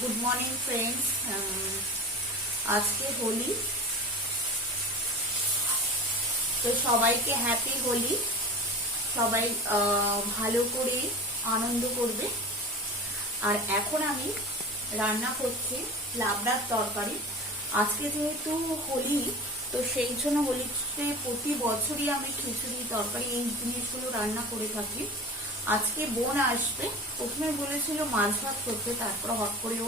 Good morning friends. আজকে হোলি, তো সবাইকে হ্যাপি হোলি। সবাই ভালো করে আনন্দ করবে। আর এখন আমি রান্না করছি লাবড়ার তরকারি। আজকে যেহেতু হোলি, তো সেই জন্য হোলিতে প্রতি বছরই আমি খিচুড়ি তরকারি এই জিনিসগুলো রান্না করে থাকি। আজকে বোন আসবে, প্রথমে বলেছিল মাছ ভাত করতে, তারপর হট করেও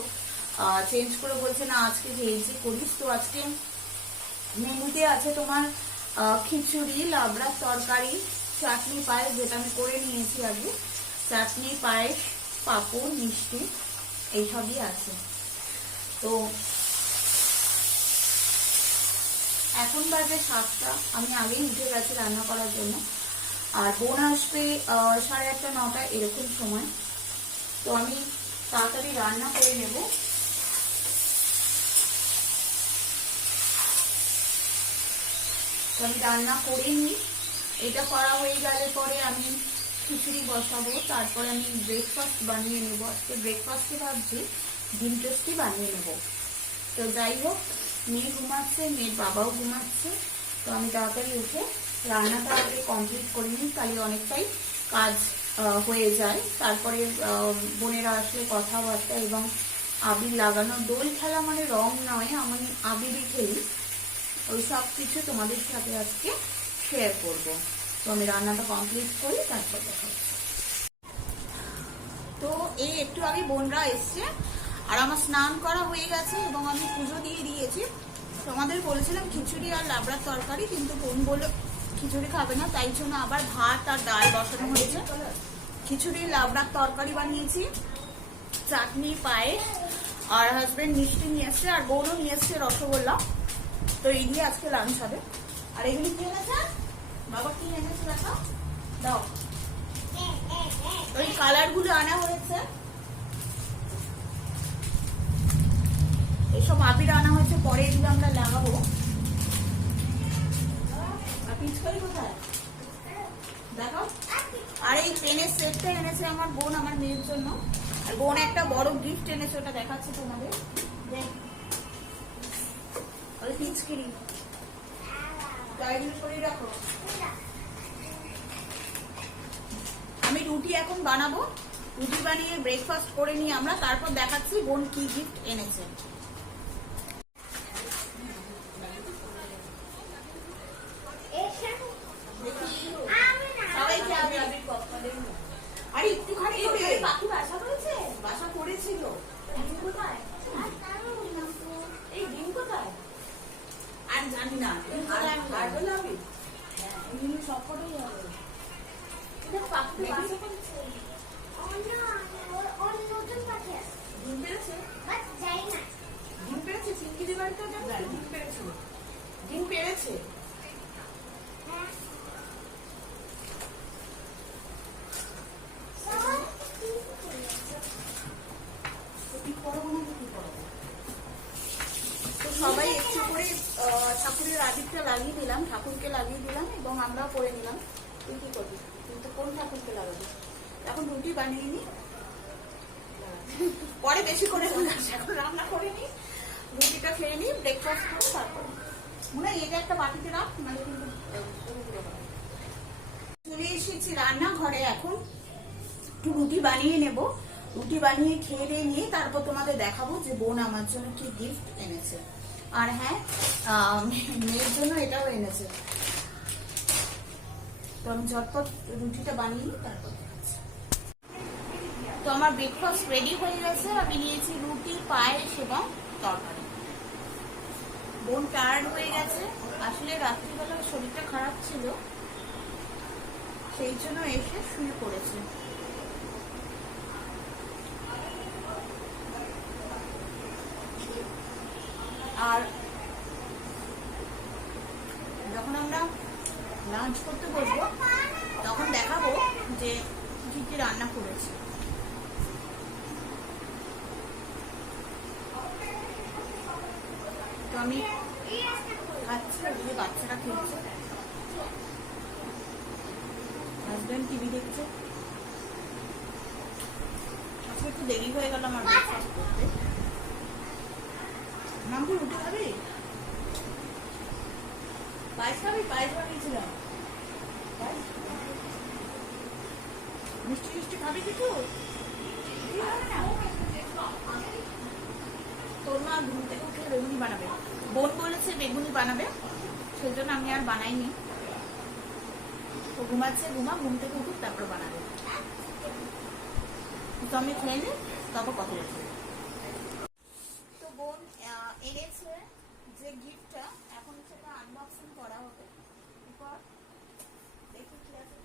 চেঞ্জ করে বলছে না আজকে ভেজে করিস। তো আজকে মেনুতে আছে তোমার খিচুড়ি, লাবড়ার তরকারি, চাটনি, পায়েস, যেটা আমি করে নিয়েছি আগে। চাটনি, পায়েস, পাঁপড়, মিষ্টি এইসবই আছে। তো এখন বাজে 7টা, আমি আগেই উঠে গেছি রান্না করার জন্য। আর বোন আসবে 8:30 9টা এরকম সময়। তো আমি তাড়াতাড়ি রান্না করে নেব। আমি রান্না করে নিই, এটা করা হয়ে গেলে পরে আমি খিচুড়ি বসাবো, তারপরে আমি ব্রেকফাস্ট বানিয়ে নেব। আজকে ব্রেকফাস্টে ভাবছি ডিম টোস্টই বানিয়ে নেব। তো যাই হোক, মেয়ে ঘুমাচ্ছে, মেয়ের বাবাও ঘুমাচ্ছে। তো আমি তাড়াতাড়ি উঠে রান্নাটা আগে কমপ্লিট করে নিই, তাহলে অনেকটাই কাজ হয়ে যায়। তারপরে বোনেরা আসলে কথাবার্তা এবং আবির লাগানো, দোল খেলা মানে রং নয়, আমি আবিরই খেলি। ওই সব কিছু তোমাদের সাথে আজকে শেয়ার করব। তো আমি রান্নাটা কমপ্লিট করি, তারপর দেখা হচ্ছে। তো এই একটু আগে বোনরা এসছে আর আমার স্নান করা হয়ে গেছে এবং আমি পুজো দিয়ে দিয়েছি। তোমাদের বলেছিলাম খিচুড়ি আর লাবড়ার তরকারি, কিন্তু বোন বললো খিচুড়ি খাবে না, তাই জন্য আবার ভাত আর ডাল বসানো হয়েছে। খিচুড়ি, লাবড়ার তরকারি বানিয়েছি, চাটনি, পায়েস, আর হাজবেন্ড মিষ্টি নিয়ে এসছে, আর বোনও নিয়ে এসছে রসগোল্লা। তো এই দিয়ে আজকে লাঞ্চ হবে। আর এগুলি কি এনেছে বাবা, কি এনেছে দেখো, দাও। ওই কালার গুলো আনা হয়েছে, এইসব আবির আনা হয়েছে, পরে এগুলো আমরা লাগাবো। পিচকারি কোথায় দেখো। আর এই পেনের সেটটা এনেছে আমার বোন আমার মেয়ের জন্য। আর বোন একটা বড় গিফট এনেছে, ওটা দেখাচ্ছে তোমাদের। পিচকারি রাখো। আমি রুটি এখন বানাবো, রুটি বানিয়ে ব্রেকফাস্ট করে নিয়ে আমরা তারপর দেখাচ্ছি বোন কি গিফট এনেছে। আর একটুখানি পাখি বাসা করেছে, বাসা করেছিল। এই ডিম কোথায় আর জানি না, সবকটাই হবে। পাখি বাসা করেছে, ডিম পেরেছে, ডিম পেরেছে, চিংকিদের বাড়িতে ডিম পেরেছে, ডিম পেরেছে। সবাই একটু করে ঠাকুরের আদিকটা লাগিয়ে দিলাম, ঠাকুরকে লাগিয়ে দিলাম এবং আমরাও করে নিলাম। তুই কি করবি? তুই তো কোন ঠাকুরকে লাগাবি? এখন রুটি বানিয়ে নি, পরে বেশি করে এখন রান্না করে নি, রুটিটা খেয়ে নি, ব্রেকফাস্ট করে তারপর মনে হয় এটা একটা বাটিতে রাখ, মানে কিন্তু চলে এসেছি রান্নাঘরে। এখন একটু রুটি বানিয়ে নেব, রুটি বানিয়ে খেয়ে দিয়ে নিয়ে তারপর তোমাদের দেখাবো যে বোন আমার জন্য কি গিফট এনেছে। আর হ্যাঁ, মেয়ের জন্য এটাও এনেছে। তো আমি ঝটপট রুটিটা বানিয়ে নিই, তারপর দেখাচ্ছি। তো আমার ব্রেকফাস্ট রেডি হয়ে গেছে। আমি নিয়েছি রুটি, পায়েস এবং তরকারি। বোন টায়ার্ড হয়ে গেছে, আসলে রাত্রিবেলা শরীরটা খারাপ ছিল, সেই জন্য এসে শুয়ে পড়েছে। আর যখন আমরা লাঞ্চ করতে বসবো তখন দেখাবো যে কি কি রান্না করেছি। তো আমি খাচ্ছি, ওদিকে বাচ্চারা খেলছে, হাজবেন্ড টিভি দেখছে। আজকে একটু দেরি হয়ে গেল আমার ব্রেকফাস্ট করতে। মামু রুটি খাবি? পায়েস খাবি? পায়েস বানিয়েছিলাম। মিষ্টি মিষ্টি খাবি কিছু? তোর মা ঘুম থেকে উঠে বেগুনি বানাবে। বোন বলেছে বেগুনি বানাবে, সেই জন্য আমি আর বানাইনি। তো ঘুমাচ্ছে, ঘুম থেকে উঠুক তারপর বানাবে। তো আমি খেয়ে নিই, তারপর কথা বলছি। তো বোন এনেছে যে গিফটটা, এখন সেটা আনবক্সিং করা হবে। দেখি কি আছে।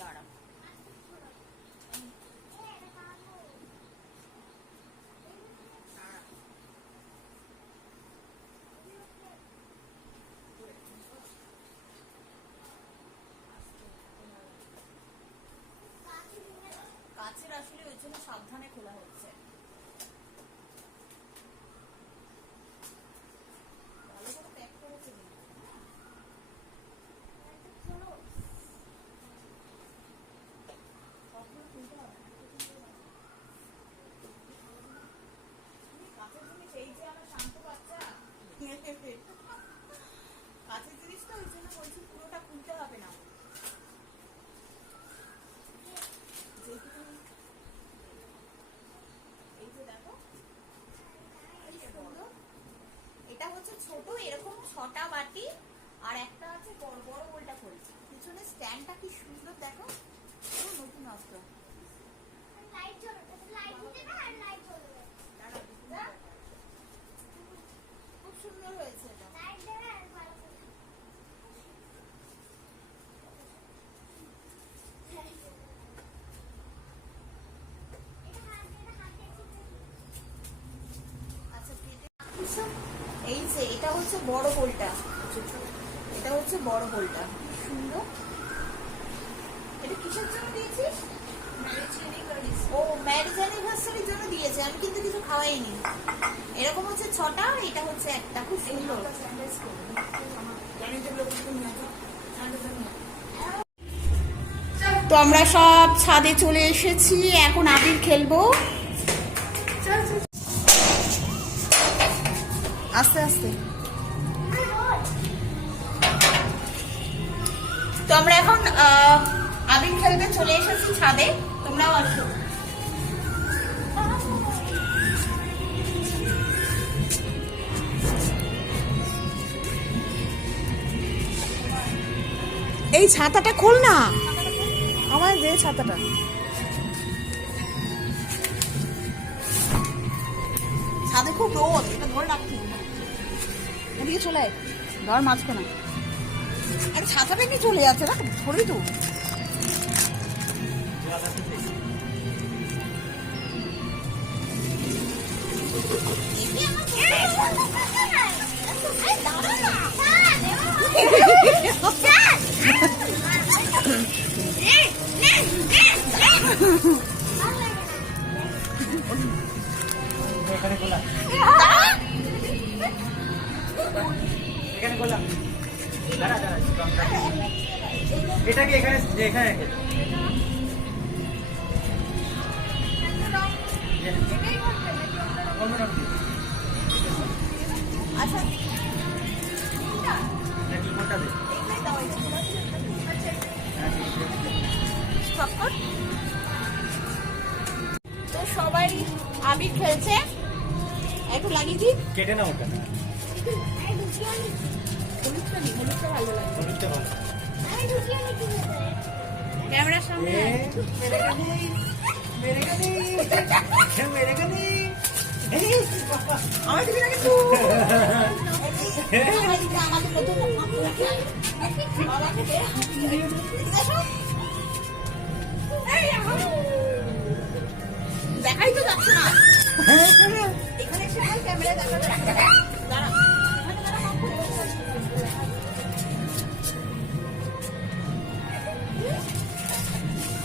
দাঁড়া, কাছের আসলে ওই জন্য সাবধানে খোলা হচ্ছে। ভালো করে প্যাক করেছে কাছের জিনিস, এই যে আমার শান্ত বাচ্চা কাছের জিনিসটা ওই জন্য বলছি পুরোটা খুলতে হবে না। এটা হচ্ছে ছোট এরকম 6টা বাটি, আর একটা আছে বড় বড় গোলটা খুলছে। পিছনে স্ট্যান্ডটা কি সুন্দর দেখো, নতুন আসতো। খুব সুন্দর হয়েছে এটা। এই যে এটা হচ্ছে বড় গোলটা, এটা হচ্ছে বড় গোলটা, সুন্দর। এটা কিসের জন্য দিয়েছিস? ও ম্যারেজ অ্যানিভার্সারির জন্য দিয়েছে, আমি কিন্তু কিছু খাওয়াইনি। এরকম হচ্ছে 6টা, এটা হচ্ছে একটা, খুব সুন্দর। তো আমরা সব ছাদে চলে এসেছি, এখন আবির খেলবো। আস্তে আস্তে। তো আমরা এখন আবির খেলতে চলে এসেছি ছাদে, তোমরাও আসো। এই ছাতাটা খোল না, আমার যে ছাতাটা। ছাদে খুব রোদ, এটা ধরে রাখতে এদিকে চলে আয়, ধর মাঝখানে। আরে ছাতাটা কি চলে যাচ্ছে না, ধরেই তো। এখানে খোলা, এখানে খোলা। দাঁড়া দাঁড়া, এটা কি এখানে এখানে আচ্ছা নাকি কোনটা দে? তো সবাই আবির খেলছে, একটু লাগিয়ে দিই। কেটে না ওটা, হলুদটা দিই, হলুদটা ভালো লাগে। হলুদটা ভালো। ক্যামেরার সামনে मेरे का नहीं, मेरे का नहीं, मेरे का नहीं। আমার দিবি না কিন্তু। আমার দিকে আমাদের নতুন বাবাকে দে। দেখাই তো যাচ্ছে না। এখানে এসে ক্যামেরা দেখা যাচ্ছে। দাঁড়া,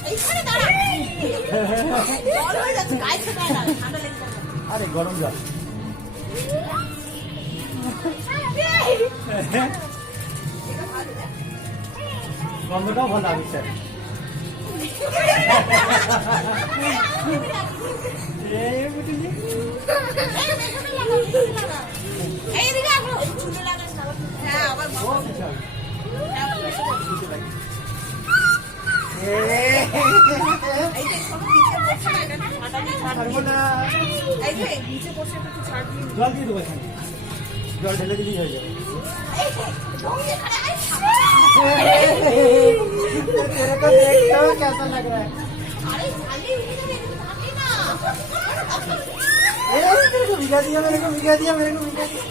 এইখানে দাঁড়া। জল হয়ে যাচ্ছে, গায়ে ছেটায় না, ঠান্ডা লেগে যাবে। আরে গরম জল। হ্যাঁ গন্ধটাও ভালো লাগে স্যার এই বুঝলি এইদিকে আসো চুলে লাগাস না হ্যাঁ আবার ও আচ্ছা এই যে কোনো নিচে বসে না এটা ছাড়া দিয়ে ছাড়বো না এই যে নিচে বসে একটু ছাড় দিয়ে জল দিয়ে দেবো এখানে জল ঢেলে দিলেই হয়ে যাবে এই যে ঢোকে খাড়া तेरे को देख तो कैसा लग रहा है अरे खाली इधर इधर भागे ना मेरे को भिगा दिया मेरे को भिगा दिया मेरे को भिगा दिया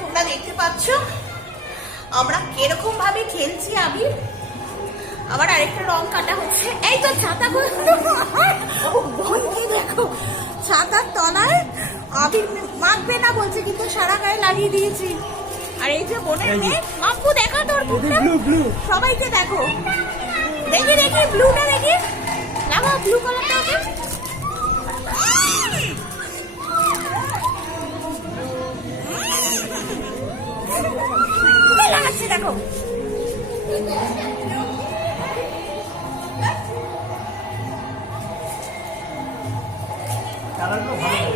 তোমরা দেখতে পাচ্ছ আমরা কিরকম ভাবে খেলছি আবির আবার আরেকটা রং কাটা হচ্ছে এই তো ছাতা বন্ধু দেখো ছাতার তলায় আবির মাখবে না বলছে কিন্তু সারা গায়ে লাগিয়ে দিয়েছি আর এই যে বোনের মেয়ে আপু দেখা তোর মুখটা সবাইকে দেখো দেখি দেখি ব্লুটা দেখি লাগাও ব্লু কালারটা ওকে লাগাচ্ছে দেখো কালারটা ভালো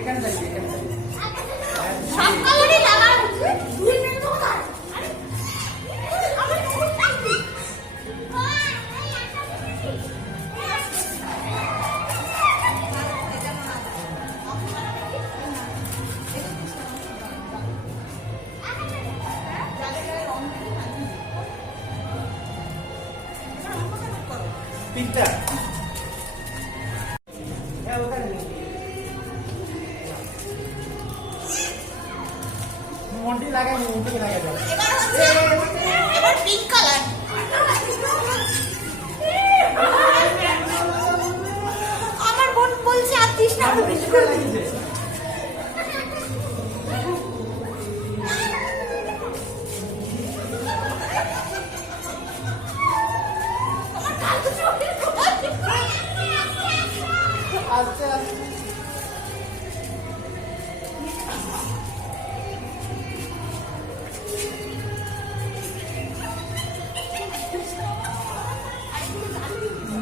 এখানে যাই এখানে সব কালারই লাগানো হচ্ছে পিকটা হ্যাঁ ওখানে মন্টি লাগাই মন্টি লাগাই যাবে এবার পিঙ্ক কালার আমার বোন বলছে আর দিস না আচ্ছা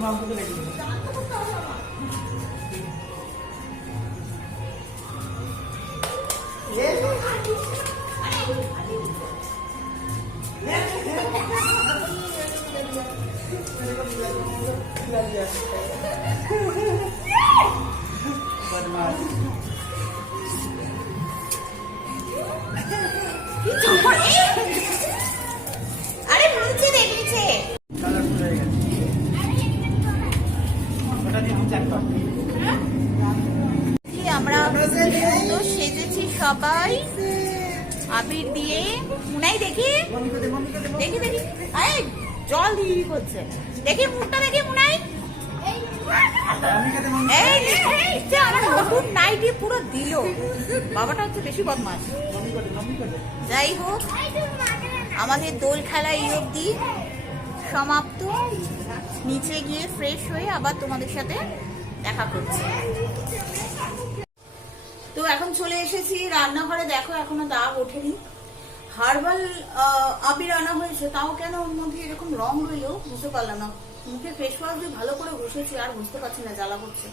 মামুকে লাগিয়ে बदमाश আমরা সুন্দর সেজেছি সবাই আবির দিয়ে। মুনাই দেখি দেখি দেখি, এই জল দিয়ে করছে, দেখি মুখটা দেখি মুনাই। এই যে আমার নতুন নাইটি পুরো দিল, বাবাটা হচ্ছে বেশি বদমাশ। যাই হোক, আমাদের দোল খেলা এই অবধি সমাপ্ত। নিচে গিয়ে ফ্রেশ হয়ে আবার তোমাদের সাথে দেখা করছি। তো এখন চলে এসেছি রান্নাঘরে। দেখো এখনো দাগ ওঠেনি। হার্বাল আবির আনা হয়েছে, তাও কেন ওর মধ্যে এরকম রং রইলো বুঝতে পারলাম না। মুখে ফেস ওয়াশ দিয়ে ভালো করে ঘষেছি, আর বুঝতে পারছি না, জ্বালা করছে।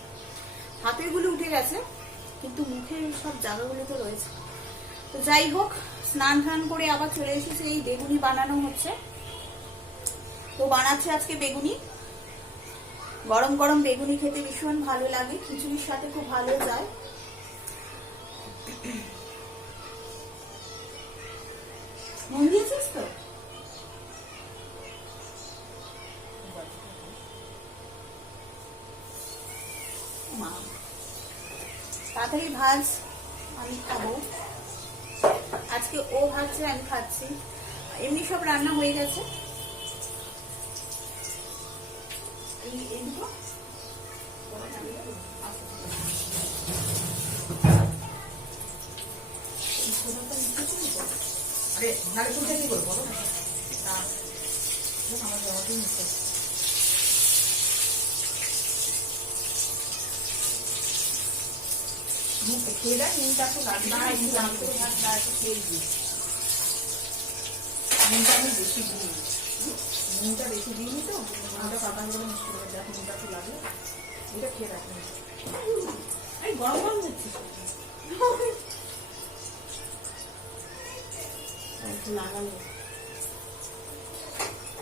হাতের গুলো উঠে গেছে, কিন্তু মুখের সব জায়গাগুলো তো রয়েছে। তো যাই হোক, স্নান টান করে আবার চলে এসেছে। এই বেগুনি বানানো হচ্ছে, তো বানাচ্ছে আজকে বেগুনি। গরম গরম বেগুনি খেতে ভীষণ ভালো লাগে, খিচুড়ির সাথে খুব ভালো যায়। মন দিয়েছিস তো? তাড়াতাড়ি ভাজ, আমি খাবো। আজকে ও ভাজছে, আমি খাচ্ছি। এমনি সব রান্না হয়ে গেছে। আরে নারকেলটা কি করবো? খেয়ে দেখ, নুনটা তো লাগবে না। নুনটা আমি বেশি দিই, নুনটা বেশি দিইনি তো, নুনটা পাতা করে মিষ্টি করে দেখ, নুনটা তো লাগবে। এটা খেয়ে রাখি, এই গরম গরম দিচ্ছি লাগালো।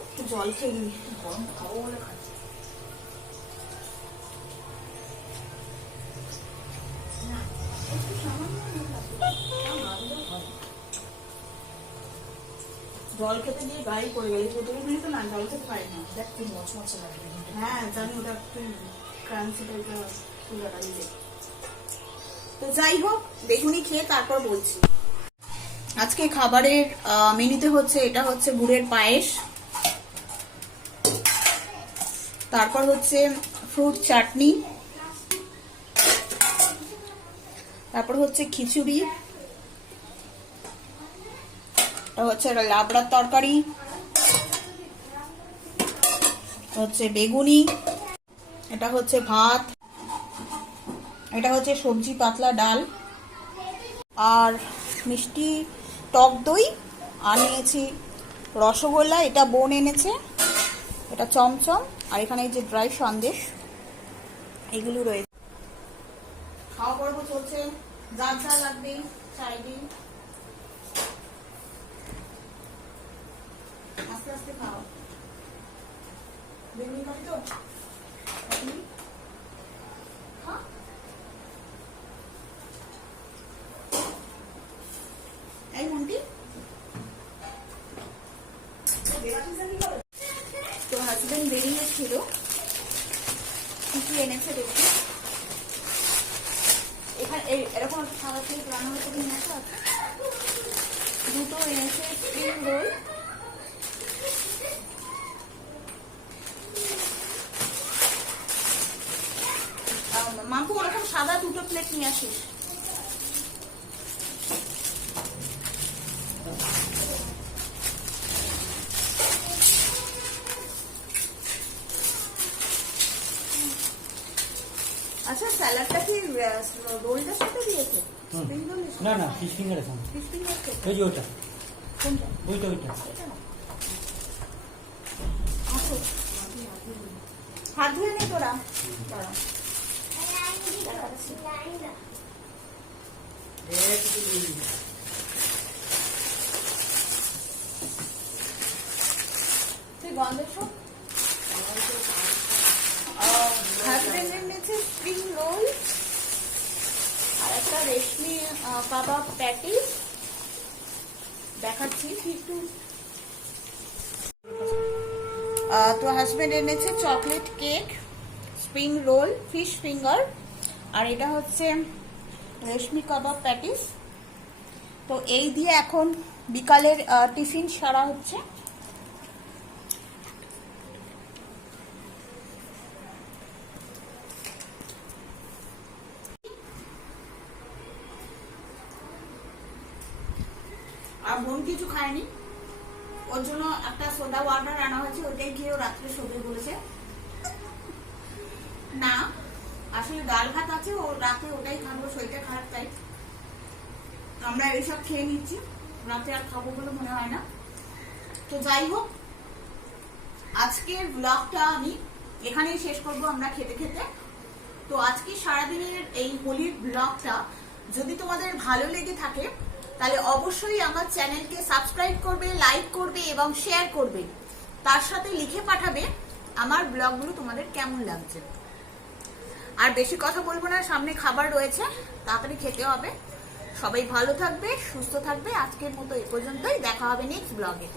একটু জল খেয়ে নি, গরম খাবো বলে খাচ্ছি। জল খেতে গিয়ে গায়ে পড়ে গেছে। তুমি তো না জল খেতে পারি না, দেখ কি মচমচে লাগবে। হ্যাঁ জানি, ওটা একটু ক্রাঞ্চি টাইপের চুলাটা দিলে। তো যাই হোক, বেগুনি খেয়ে তারপর বলছি। আজকে খাবারের মেনুতে হচ্ছে, এটা হচ্ছে গুড়ের পায়েস, তারপর হচ্ছে ফ্রুট চাটনি, তারপর হচ্ছে খিচুড়ি, এটা হচ্ছে লাবড়ার তরকারি, হচ্ছে বেগুনি, এটা হচ্ছে ভাত, এটা হচ্ছে সবজি পাতলা ডাল, আর মিষ্টি টক দই, আর নিয়েছি রসগোল্লা, এটা বোন এনেছে, এটা চমচম, আর এখানে এই যে ড্রাই সন্দেশ, এগুলো রয়েছে। খাওয়া পর্ব চলছে, যার যা লাগবে চাইবি, আস্তে আস্তে খাও। বেগুনি খাবি তো? খা। এই মন্টি, তো হাজবেন্ড বেরিয়েছিল, কি কি এনেছে দেখি। এখানে এরকম একটা সাদা প্লেট রান্নার করে এনেছে, আছে দুটো এনেছে স্প্রিং রোল, মাকু ওরকম সাদা দুটো প্লেট নিয়ে আসিস। আচ্ছা, স্যালাডটা কি রোলটার সাথে দিয়েছে? না না, ফিশ ফিঙ্গারের সঙ্গে। ফিশ ফিঙ্গার ওই যে ওইটা, কোনটা? ওইটা ওইটা। আসো, হাত ধুয়ে নে তোরা। তুই গন্ধ শোন। হাজবেন্ডের নিচে স্প্রিং রোল আর একটা রেশমি কাবাব প্যাটি দেখাচ্ছি একটু। তো হাজবেন্ড এনেছে chocolate cake, spring roll, fish finger, আর এটা হচ্ছে রেশমি কাবাব প্যাটিস। তো এই দিয়ে এখন বিকালের টিফিন সারা হচ্ছে। আর বোন কিছু খায়নি, ওর জন্য একটা সোডা ওয়াটার আনা হয়েছে, ওইটাই খেয়েও রাত্রে শোবে বলেছে। না আসলে ডাল ভাত আছে, ও রাতে ওটাই খাবো, শরীরটা খারাপ তাই আমরা এইসব খেয়ে নিচ্ছি, রাতে আর খাবো বলে মনে হয় না। তো যাই হোক, আজকের ব্লগটা আমি এখানেই শেষ করবো আমরা খেতে খেতে। তো আজকে সারাদিনের এই হোলির ব্লগটা যদি তোমাদের ভালো লেগে থাকে তাহলে অবশ্যই আমার চ্যানেলকে সাবস্ক্রাইব করবে, লাইক করবে এবং শেয়ার করবে। তার সাথে লিখে পাঠাবে আমার ব্লগগুলো তোমাদের কেমন লাগছে। আর বেশি কথা বলবো না, সামনে খাবার রয়েছে, তাড়াতাড়ি খেতে হবে। সবাই ভালো থাকবে, সুস্থ থাকবে। আজকের মতো এ পর্যন্তই, দেখা হবে নেক্সট ব্লগে।